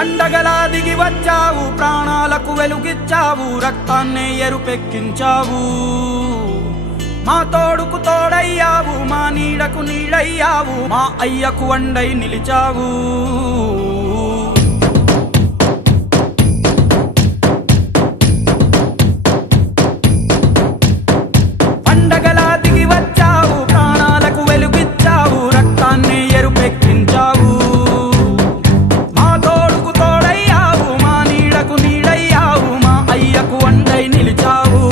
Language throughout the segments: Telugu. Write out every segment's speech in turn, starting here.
పండగలా దిగి వచ్చావు, ప్రాణాలకు వెలుగిచ్చావు, రక్తాన్నే ఎరుపెక్కించావు. మా తోడుకు తోడయ్యావు, మా నీడకు నీడయ్యావు, మా అయ్యకు వండై నిలిచావు. పండగలా దిగి వచ్చావు, ప్రాణాలకు వెలుగిచ్చావు, రక్తాన్నే ఎరుపెక్కించావు. మా తోడుకు తోడయ్యావు, మా నీడకు నీడయ్యావు, మా అయ్యకు వండై నిలిచావు.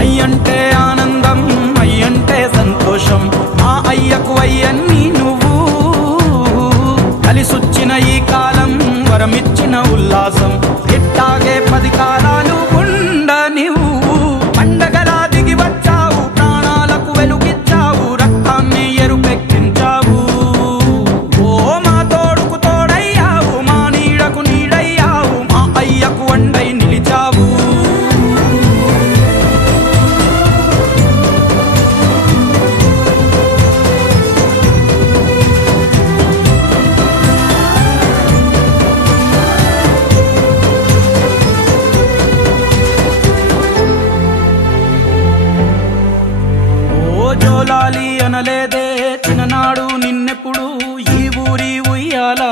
అయ్యంటే ఆనందం, అయ్యంటే సంతోషం, మా అయ్యకు అయ్యన్ని నువ్వు. కలిసొచ్చిన ఈ కాలం వరమిచ్చిన ఉల్లాసం, ఇట్టాగే 10 కాలాలు ఉండనివ్వు. పండగలా దిగి వచ్చావు, ప్రాణాలకు వెలుగిచ్చావు, రక్తాన్ని ఎరుపెక్కించావు. ఓ మా తోడుకు తోడయ్యావు, మా నీడకు నీడయ్యావు, మా అయ్యకు వండై నిలిచావు. జోలాలి అనలేదే చిన్ననాడు నిన్నెప్పుడు ఈ ఊరి ఉయ్యాలా.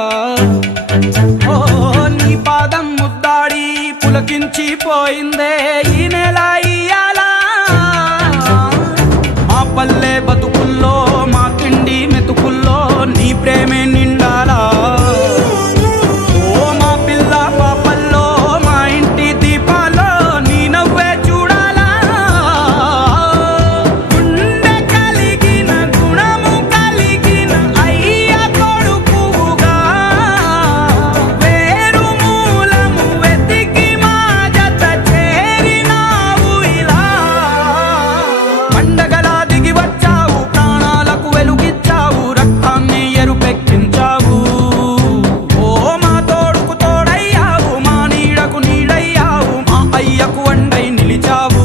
ఓ నీ పాదం ముద్దాడి పులకించిపోయిందే ఈ నెల ఇయ్యాలా. మా పల్లె బతుకుల్లో, మా తిండి మెతుకుల్లో నీ ప్రేమే నిండాలా. ఓ మా పిల్ల పాపల్లో, మా ఇంటి దీపాల్లో నీ నవ్వే చూడాలా. గుండె కలిగిన గుణము కలిగిన అయ్య కొడుకుగా, వేరు మూలము వెతికి మా జత చేరినావు ఇలా. పండగలా దిగి వచ్చావు, ప్రాణాలకు వెలుగిచ్చావు, రక్తాన్ని ఎరుపెక్కించావు. ఓ మా తోడుకు తోడయ్యావు, మా నీడకు నీడయ్యావు, మా అయ్యకు వండై నిలిచావు.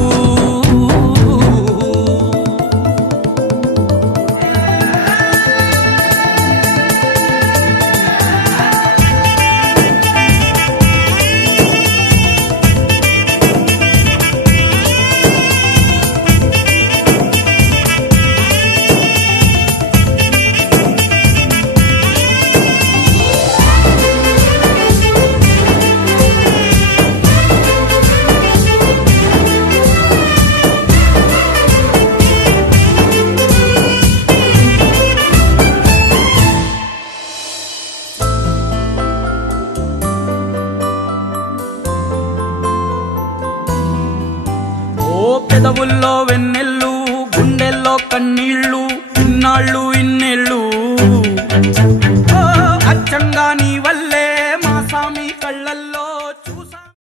ఓ పెదవుల్లో వెన్నెల్లు, గుండెల్లో కన్నీళ్ళు, ఇన్నాళ్ళు ఇన్నేళ్ళు.